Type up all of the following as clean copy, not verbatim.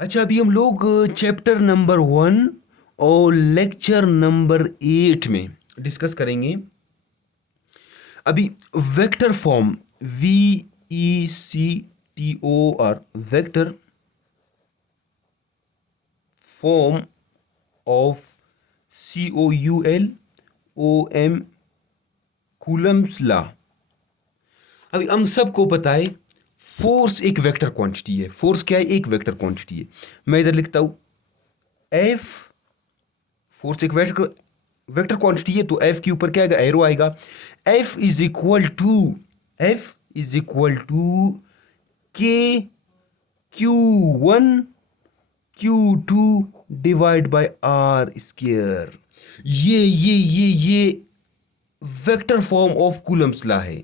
अच्छा, अभी हम लोग चैप्टर नंबर 1 और लेक्चर नंबर 8 में डिस्कस करेंगे। अभी vector form VECTOR vector form of COULOM Coulomb's law. अभी हम सबको पता है फोर्स एक वेक्टर क्वांटिटी है। फोर्स क्या है? एक वेक्टर क्वांटिटी है। मैं इधर लिखता हूं एफ। फोर्स एक वेक्टर वेक्टर क्वांटिटी है तो एफ के ऊपर क्या आएगा? एरो आएगा। F is equal to K Q1 Q2 divide by R square. ये vector form of Coulomb's law है।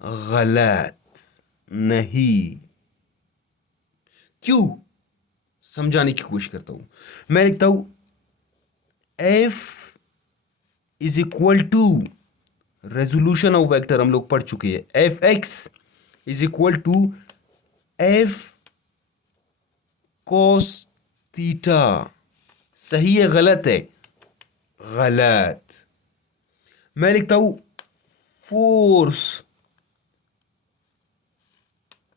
गलत नहीं। क्यों? समझाने की कोशिश करता हूं। मैं लिखता हूं F is equal to, resolution of vector हम लोग पढ़ चुके हैं, F x is equal to F cos theta. सही है गलत है? गलत। मैं लिखता हूं फोर्स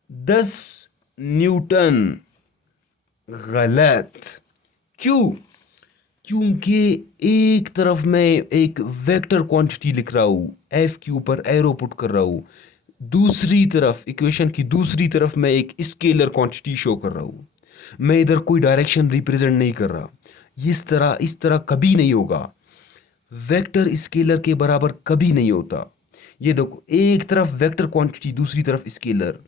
10 न्यूटन। गलत। क्यों? क्योंकि एक तरफ मैं एक वेक्टर क्वांटिटी लिख रहा हूं, एफ के ऊपर एरो पुट कर रहा हूं, दूसरी तरफ इक्वेशन की दूसरी तरफ मैं एक स्केलर क्वांटिटी शो कर रहा हूं। मैं इधर कोई डायरेक्शन रिप्रेजेंट नहीं कर रहा। इस तरह कभी नहीं होगा। वेक्टर स्केलर के बराबर कभी नहीं होता। ये देखो, एक तरफ वेक्टर क्वांटिटी दूसरी तरफ स्केलर,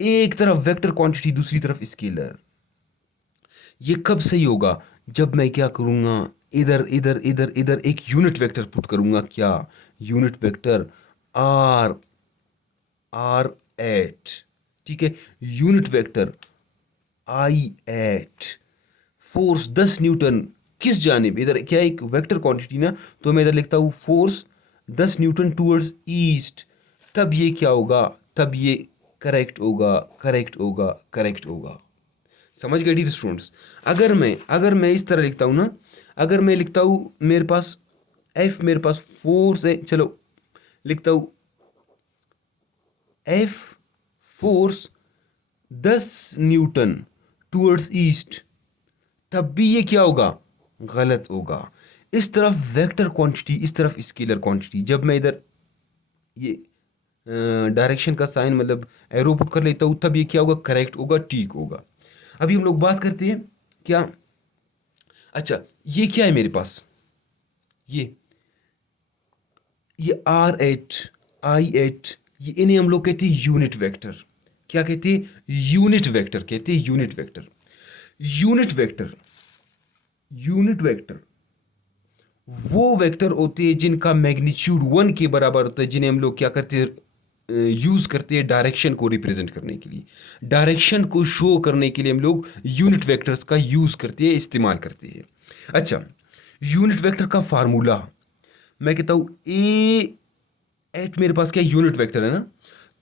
एक तरफ वेक्टर क्वांटिटी दूसरी तरफ स्केलर। ये कब सही होगा? जब मैं क्या करूंगा, इधर इधर इधर इधर एक यूनिट वेक्टर पुट करूंगा। क्या? Unit vector R R hat. ठीक है, unit vector I hat force 10 newton किस जानिब? इधर क्या एक वेक्टर क्वांटिटी ना, तो मैं इधर लिखता हूं फोर्स 10 न्यूटन टूवर्ड्स ईस्ट। तब ये क्या होगा? तब ये करेक्ट होगा, करेक्ट होगा, करेक्ट होगा। समझ गए डियर स्टूडेंट्स? अगर मैं इस तरह लिखता हूं ना, अगर मैं लिखता हूं मेरे पास एफ, मेरे पास फोर्स है, चलो लिखता हूं F force 10 Newton towards east. तब भी ये क्या होगा? गलत होगा। इस तरफ वेक्टर क्वांटिटी, इस तरफ स्केलर क्वांटिटी। जब मैं इधर ये डायरेक्शन का साइन मतलब एरो पुट कर लेता हूं, तब ये क्या होगा? करेक्ट होगा, ठीक होगा। अभी हम लोग बात करते हैं क्या। अच्छा, ये क्या है मेरे पास? ये ये आर एट, आई एट, ये इन्हें हम लोग कहते हैं यूनिट वेक्टर। क्या कहते हैं? यूनिट वेक्टर कहते हैं। Unit vector, unit vector, unit vector वो वेक्टर होते हैं जिनका मैग्नीट्यूड 1 के बराबर होता है, जिन्हें हम लोग क्या करते हैं? यूज करते हैं डायरेक्शन को रिप्रेजेंट करने के लिए। डायरेक्शन को शो करने के लिए हम लोग यूनिट वेक्टर्स का यूज करते हैं, इस्तेमाल करते हैं। अच्छा, यूनिट वेक्टर का फार्मूला मैं कहता हूं ए एट, मेरे पास क्या यूनिट वेक्टर है ना,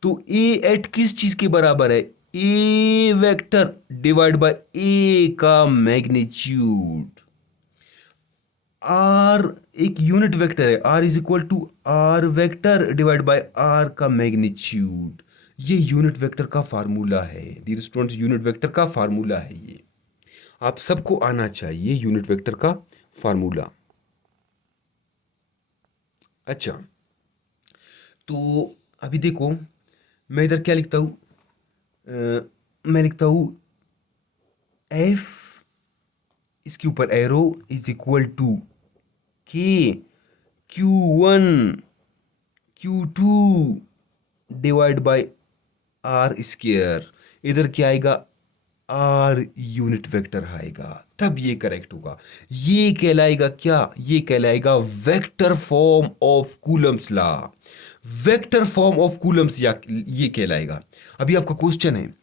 तो ए एट किस चीज के बराबर है? A vector divide by A का मैग्नीट्यूड। आर एक यूनिट वेक्टर है, R is equal to R vector divide by R का मैग्नीट्यूड। ये यूनिट वेक्टर का फार्मूला है डियर स्टूडेंट्स, यूनिट वेक्टर का फार्मूला है ये। आप सबको आना चाहिए यूनिट वेक्टर का फार्मूला। अच्छा, तो अभी देखो मैं इधर क्या लिखता हूं, मैं लिखता हूं एफ, इसके ऊपर arrow is equal to K Q1 Q2 divide by R square. इधर क्या आएगा? आर यूनिट वेक्टर आएगा, तब ये करेक्ट होगा। ये कहलाएगा क्या? ये कहलाएगा vector form of Coulomb's law. Vector form of Coulomb's या ये कहलाएगा। अभी आपका क्वेश्चन है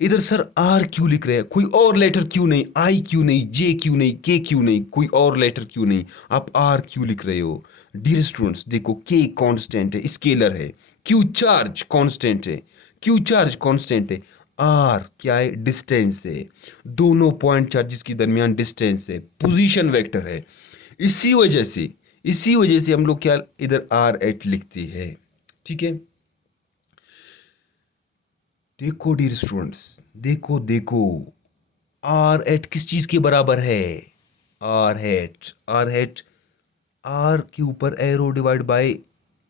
इधर, सर आर क्यों लिख रहे हैं? कोई और लेटर क्यों नहीं? आई क्यों नहीं? जे क्यों नहीं? के क्यों नहीं? कोई और लेटर क्यों नहीं? आप आर क्यों लिख रहे हो? डियर स्टूडेंट्स देखो, के कांस्टेंट है, स्केलर है। क्यू चार्ज कांस्टेंट है, क्यू चार्ज कांस्टेंट है। आर क्या है, डिस्टेंस है, दोनों पॉइंट चार्जेस के दरमियान डिस्टेंस है, पोजीशन वेक्टर है। इसी वजह से हम लोग क्या इधर आर एट लिखते हैं। ठीक है, देखो डियर स्टूडेंट्स, देखो देखो, आर एट किस चीज के बराबर है, आर हेट आर के ऊपर एरो डिवाइड बाय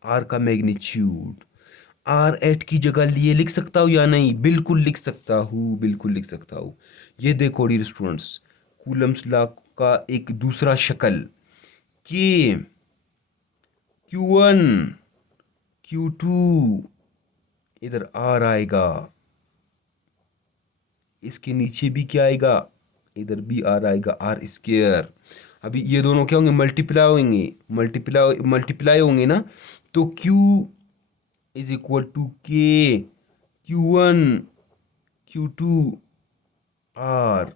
आर का मैग्नीट्यूड। आर एट की जगह लिए लिख सकता हूँ या नहीं, बिल्कुल लिख सकता हूँ, बिल्कुल लिख सकता हूँ। ये देखो डियर स्टूडेंट्स, कूलम्स लॉ का एक दूसरा शक्ल, कि Q1 Q2 इधर आर आएगा, इसके नीचे भी क्या आएगा, इधर भी आर आएगा, आर स्क्वायर। अभी ये दोनों क्या होंगे, मल्टीप्लाई होंगे ना, तो Q is equal to K Q1 Q2 are,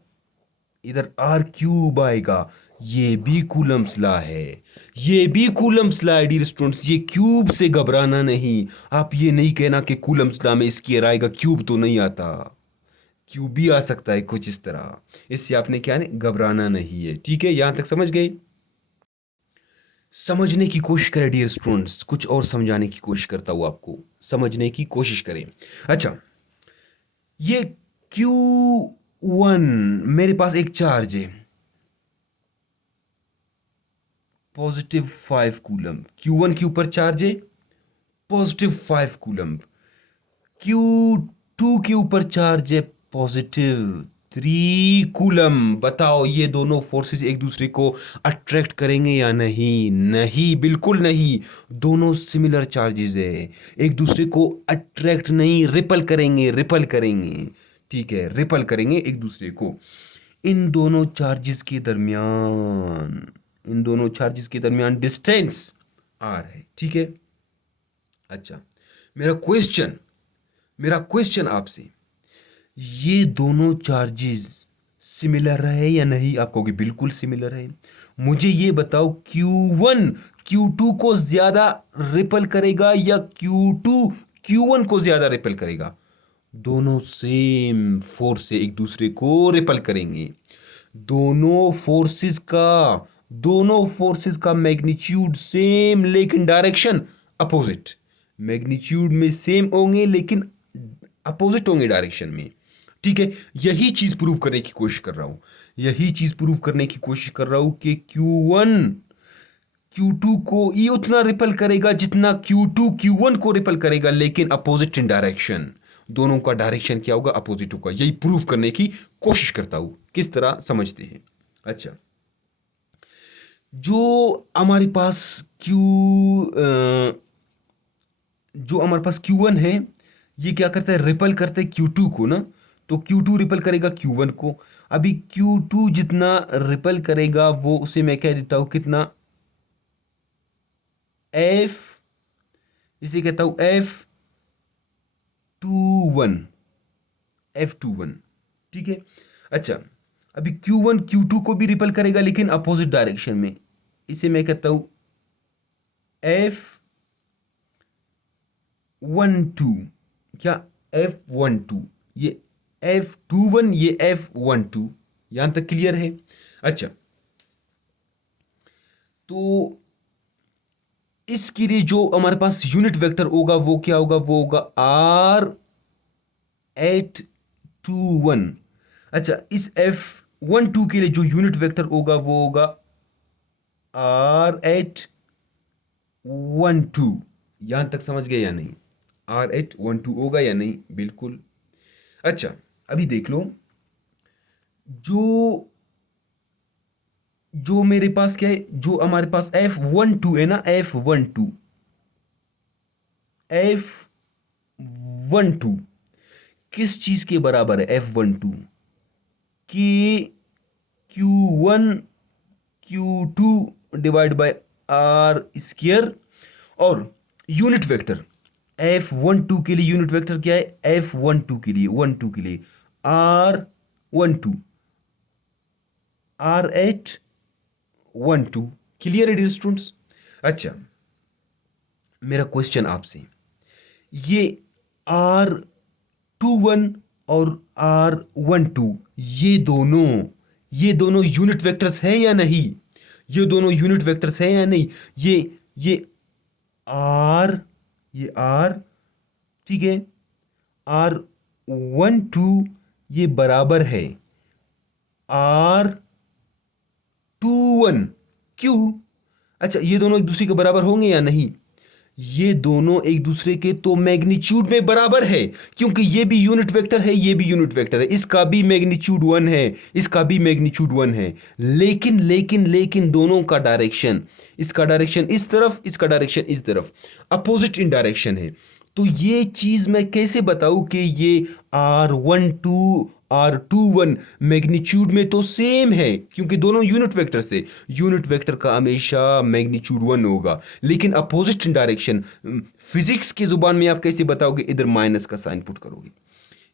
इधर आर क्यूब आएगा। ये भी कूलम्स लॉ है, ये भी कूलम्स लॉ है डियर स्टूडेंट्स। ये क्यूब से घबराना नहीं, आप ये नहीं कहना कि कूलम्स लॉ में स्क्वायर आएगा, क्यूब तो नहीं आता। क्यूब भी आ सकता है कुछ इस तरह, इससे आपने क्या है, घबराना नहीं है। ठीक है, यहां तक समझ गए? समझने की कोशिश करें डियर स्टूडेंट्स, कुछ और समझाने की कोशिश करता हूं आपको, समझने की कोशिश करें। अच्छा, ये Q1, मेरे पास एक चार्ज है +5 कूलम, Q1 के ऊपर चार्ज है +5 कूलम, Q2 के ऊपर चार्ज है +3 कूलम। बताओ ये दोनों फोर्सेस एक दूसरे को अट्रैक्ट करेंगे या नहीं? नहीं, बिल्कुल नहीं। दोनों सिमिलर चार्जेस है, एक दूसरे को अट्रैक्ट नहीं, रिपल करेंगे, रिपल करेंगे। ठीक है, रिपल करेंगे एक दूसरे को। इन दोनों चार्जेस के दरमियान, इन दोनों चार्जेस के दरमियान डिस्टेंस आर है। ठीक है, अच्छा, मेरा क्वेश्चन मेरा क्वेश्चन आपसे, ये दोनों चार्जेस सिमिलर है या नहीं? आप कहोगे बिल्कुल सिमिलर है। मुझे ये बताओ, Q1 Q2 को ज्यादा रिपल करेगा या Q2 Q1 को ज्यादा रिपल करेगा? दोनों सेम फोर्स से एक दूसरे को रिपल करेंगे। दोनों फोर्सेस का मैग्नीट्यूड सेम लेकिन डायरेक्शन अपोजिट। मैग्नीट्यूड में सेम होंगे लेकिन अपोजिट होंगे डायरेक्शन में। ठीक है, यही चीज प्रूव करने की कोशिश कर रहा हूं, यही चीज प्रूव करने की कोशिश कर रहा हूं कि Q1 Q2 को ये उतना रिपल करेगा जितना Q2 Q1 को रिपल करेगा, लेकिन अपोजिट इन डायरेक्शन। दोनों का डायरेक्शन क्या होगा, अपोजिट होगा। यही प्रूव करने की कोशिश करता हूं, किस तरह समझते हैं। अच्छा, जो हमारे पास जो हमारे पास Q1 है, ये क्या करता है, रिपल करता है Q2 को ना, तो Q2 रिपल करेगा Q1 को। अभी Q2 जितना रिपल करेगा वो उसे मैं कह देता हूं कितना, F, इसे कहता हूं F21, F21। ठीक है, अच्छा, अभी Q1 Q2 को भी रिपल करेगा लेकिन अपोजिट डायरेक्शन में, इसे मैं कहता हूं F12। क्या, F12, ये F21, ये F12। यहां तक क्लियर है? अच्छा, तो इसके लिए जो हमारे पास यूनिट वेक्टर होगा वो क्या होगा, वो होगा R821। अच्छा, इस F12 के लिए जो यूनिट वेक्टर होगा वो होगा R812। यहां तक समझ गए या नहीं? R812 होगा या नहीं? बिल्कुल। अच्छा, अभी देख लो, जो जो मेरे पास क्या है, जो हमारे पास F12 है ना, F12 किस चीज के बराबर है? F12 कि Q1 Q2 divide by R square. और यूनिट वेक्टर F12 के लिए यूनिट वेक्टर क्या है, F12 के लिए, 12 के लिए R12, R812। क्लियर है डियर स्टूडेंट्स? अच्छा, मेरा क्वेश्चन आपसे, ये R21 और R12 ये दोनों यूनिट वेक्टर्स हैं या नहीं? ये दोनों यूनिट वेक्टर्स हैं या नहीं? ये R, ये R, ठीक है, R12 ये बराबर है R21। क्यों? अच्छा, ये दोनों एक दूसरे के बराबर होंगे या नहीं? ये दोनों एक दूसरे के तो मैग्नीट्यूड में बराबर है, क्योंकि ये भी यूनिट वेक्टर है, ये भी यूनिट वेक्टर है, इसका भी मैग्नीट्यूड 1 है, इसका भी मैग्नीट्यूड 1 है। लेकिन लेकिन लेकिन दोनों का डायरेक्शन, इसका डायरेक्शन इस तरफ, इसका डायरेक्शन इस तरफ, अपोजिट इन डायरेक्शन है। तो ये चीज मैं कैसे बताऊं कि ये R12 R21 मैग्नीट्यूड में तो सेम है, क्योंकि दोनों यूनिट वेक्टर से, यूनिट वेक्टर का हमेशा मैग्नीट्यूड 1 होगा। लेकिन अपोजिट इन डायरेक्शन, फिजिक्स की जुबान में आप कैसे बताओगे? इधर माइनस का साइन पुट करोगे।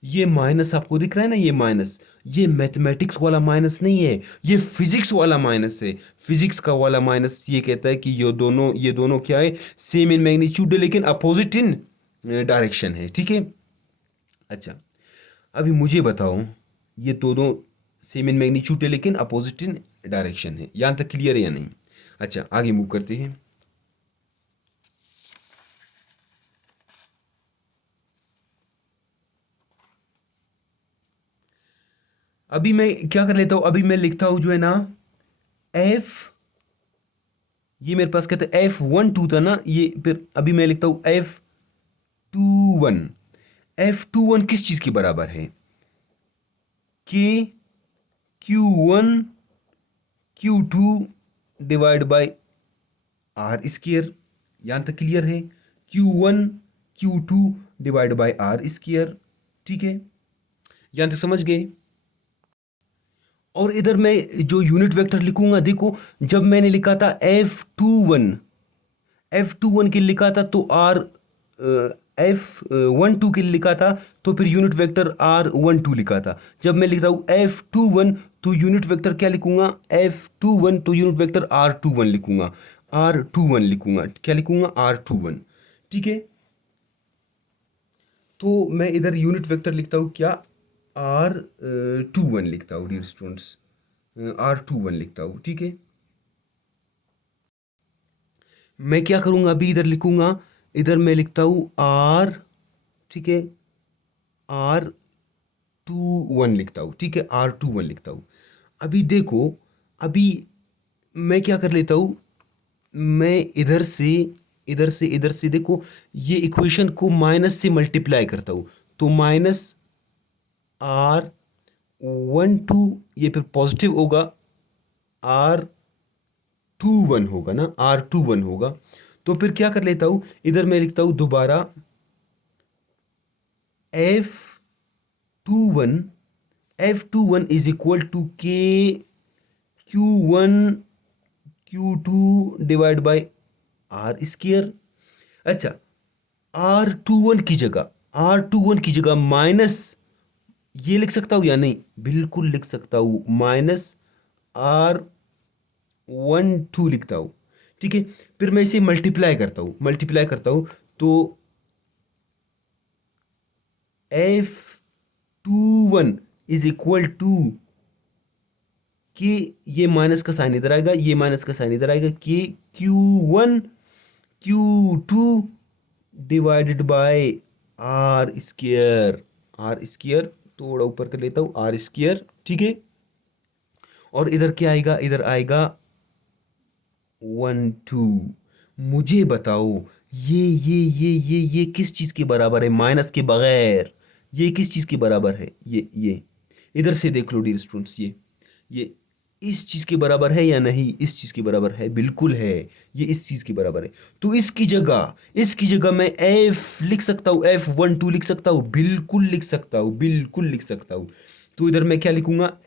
ये माइनस आपको दिख रहा है ना, ये माइनस, ये मैथमेटिक्स वाला माइनस नहीं है, ये फिजिक्स वाला माइनस है। फिजिक्स का वाला माइनस ये कहता है कि ये दोनों क्या है? सेम इन मैग्नीट्यूड है, लेकिन अपोजिट इन डायरेक्शन है, ठीक है। अच्छा, अभी मुझे बताओ, ये दोनों सेम इन मैग्नीट्यूड है लेकिन अपोजिट इन डायरेक्शन है, यहाँ तक क्लियर है या नहीं? अच्छा, आगे मूव करते हैं। अभी मैं क्या कर लेता हूँ, अभी मैं लिखता हूँ जो है ना एफ, ये मेरे पास कहते हैं F12 था ना, ये फिर अभी मैं लिखता हूँ F21। F21 किस चीज के बराबर है? के Q1 Q2 divide by R square. यहां तक क्लियर है? Q1 Q2 divide by R square, ठीक है, यहां तक समझ गए? और इधर मैं जो यूनिट वेक्टर लिखूंगा, देखो, जब मैंने लिखा था F21 के लिए लिखा था तो F12 के लिए लिखा था, तो फिर यूनिट वेक्टर R12 लिखा था। जब मैं लिख रहा हूँ F21 तो यूनिट वेक्टर क्या लिखूंगा? F21 तो यूनिट वेक्टर R21 लिखूंगा, R21 लिखूंगा, क्या लिखूंगा? R21, ठीक है। तो मैं इधर यूनिट वेक्टर लिखता हूँ क्या? R21 लिखता हूँ डियर स्टूडेंट्स, R21 लिखता हूँ, ठीक है। मैं क्या करूंगा, अभी इधर लिखूंगा, इधर मैं लिखता हूँ R, ठीक है, R21 लिखता हूँ, ठीक है, R21 लिखता हूँ। अभी देखो, अभी मैं क्या कर लेता हूँ, मैं इधर से देखो, ये इक्वेशन को माइनस से मल्टीप्लाई करता हूँ, तो माइनस R12, ये फिर पॉजिटिव होगा, R21 होगा ना, R21 होगा। तो फिर क्या कर लेता हूँ, इधर मैं लिखता हूँ दोबारा F21 is equal to K Q1 Q2 divide by R square. अच्छा, R21 की जगह माइनस ये लिख सकता हूँ या नहीं? बिल्कुल लिख सकता हूँ, माइनस R12 लिखता हूँ, ठीक है। फिर मैं इसे मल्टीप्लाई करता हूँ तो F21 इज इक्वल टू कि ये माइनस का साइन इधर आएगा, ये माइनस का साइन इधर आएगा, कि Q1 Q2 divided by R square थोड़ा ऊपर कर लेता हूँ, आर स्क्वायर, ठीक है। और इधर क्या आएगा? इधर आएगा 1 2। मुझे बताओ, ये किस चीज के बराबर है माइनस के बगैर? ये किस चीज के बराबर है? ये इधर से देख लो डियर स्टूडेंट्स, ये इस चीज के बराबर है या नहीं? इस चीज के बराबर है, बिल्कुल है, ये इस चीज के बराबर है। तो इसकी जगह मैं F लिख सकता हूँ, F12 लिख सकता हूँ, बिल्कुल लिख सकता हूँ। तो इधर मैं क्या लिखूंगा?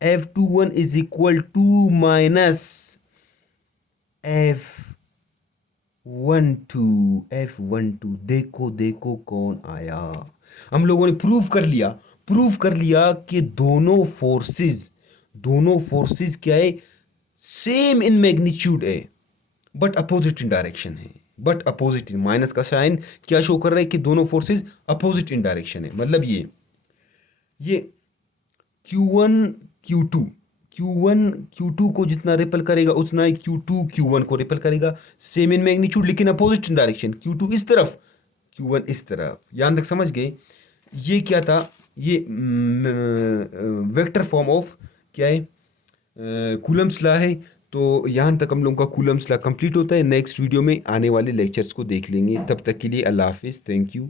F21 is equal to minus F12। देखो देखो कौन आया। हम लोगों ने प्रूव कर लिया कि दोनों फोर्सेस क्या है? सेम इन मैग्नीट्यूड है, बट अपोजिट इन डायरेक्शन है। बट अपोजिट इन, माइनस का साइन क्या शो कर रहा है कि दोनों फोर्सेस अपोजिट इन डायरेक्शन है। मतलब ये Q1 Q2, Q1 Q2 को जितना रिपेल करेगा उतना ही Q2 Q1 को रिपेल करेगा, सेम इन मैग्नीट्यूड लेकिन अपोजिट इन डायरेक्शन। Q2 इस तरफ, Q1 इस तरफ। यहाँ तक समझ गए? ये क्या था? ये वेक्टर फॉर्म ऑफ क्या है, कूलम्स लॉ है। तो यहाँ तक हम लोगों का कूलम्स लॉ कंप्लीट होता है। नेक्स्ट वीडियो में आने वाले लेक्चर्स को देख लेंगे। तब तक के लिए अल्लाह हाफिज़, थैंक यू।